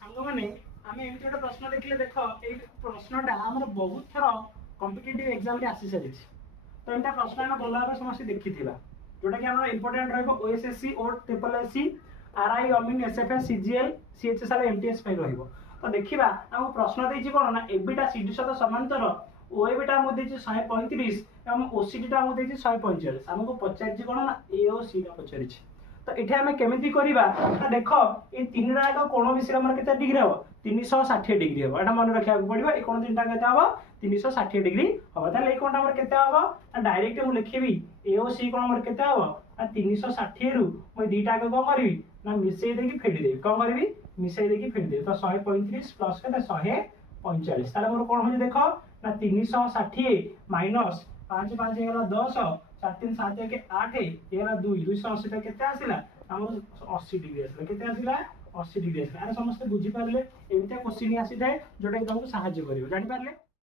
ସାଙ୍ଗମାନେ ଆମେ ଏମିତି ଗୋଟେ ପ୍ରଶ୍ନ ଦେଖିଲେ ଦେଖ ଏଇ ପ୍ରଶ୍ନଟା ଆମର ବହୁତ ଥର କମ୍ପିଟିଟିଭ ଏକ୍ସାମରେ ଆସି ସାରିଛି। ତ ଏଇଟା ପ୍ରଶ୍ନ ଆମେ ଭଲ ଭାବରେ ସମସ୍ତେ ଦେଖିଥିବା ଯୋଉଟା କି ଆମର ଇମ୍ପୋର୍ଟାଣ୍ଟ ରହିବ ଓଏସଏସସି ଓ ट्रिपल एससी आरआई अमीन एसएफएस सीजीएल सीएचएसआर एमटीएस ପାଇଁ ରହିବ। ତ ଦେଖିବା ଆମକୁ ପ୍ରଶ୍ନ ଦେଇଛି କ'ଣ ନା ଏବିଟା ସିଡି ସହିତ ସମାନ୍ତର ଓଏବିଟା ଆମକୁ ଦେଇଛି 135 ଏବଂ ଓସିଡିଟା ଆମକୁ ଦେଇଛି 145। ଆମକୁ ପଚାରିଛି କ'ଣ ନା ଏ ଓ ସି ଟା ପଚାରିଛି। तो ये आम केमी करवा देख ये तीन टा जाक कोण विषय आम के डिग्री हम 360 डिग्री हम यहाँ मन रखा पड़ो ये कोण तीन टा के हम 360 डिग्री हम ताले कोण आम के डायरेक्ट मुझे लिखी ए ओ सी कोण आम के 360 रु मुझे दीटा कौन करी ना मिसई देकी फेटीदेवी कौन करी मिसई देकी फेटीदेवी तो 135 प्लस के 145 ताले मोर कोण हो देख ना 360 माइनस 5 5 है 10 4 3 7 1 8 ये 2 280 टा केते आसिला हमर 80 डिग्री आसिला केते आसिला 80 डिग्री आसिला अरे समस्त बुझी पारले एमिता क्वेश्चन आसी थाए जोटा तुमको सहाय्य करियो जानि पारले।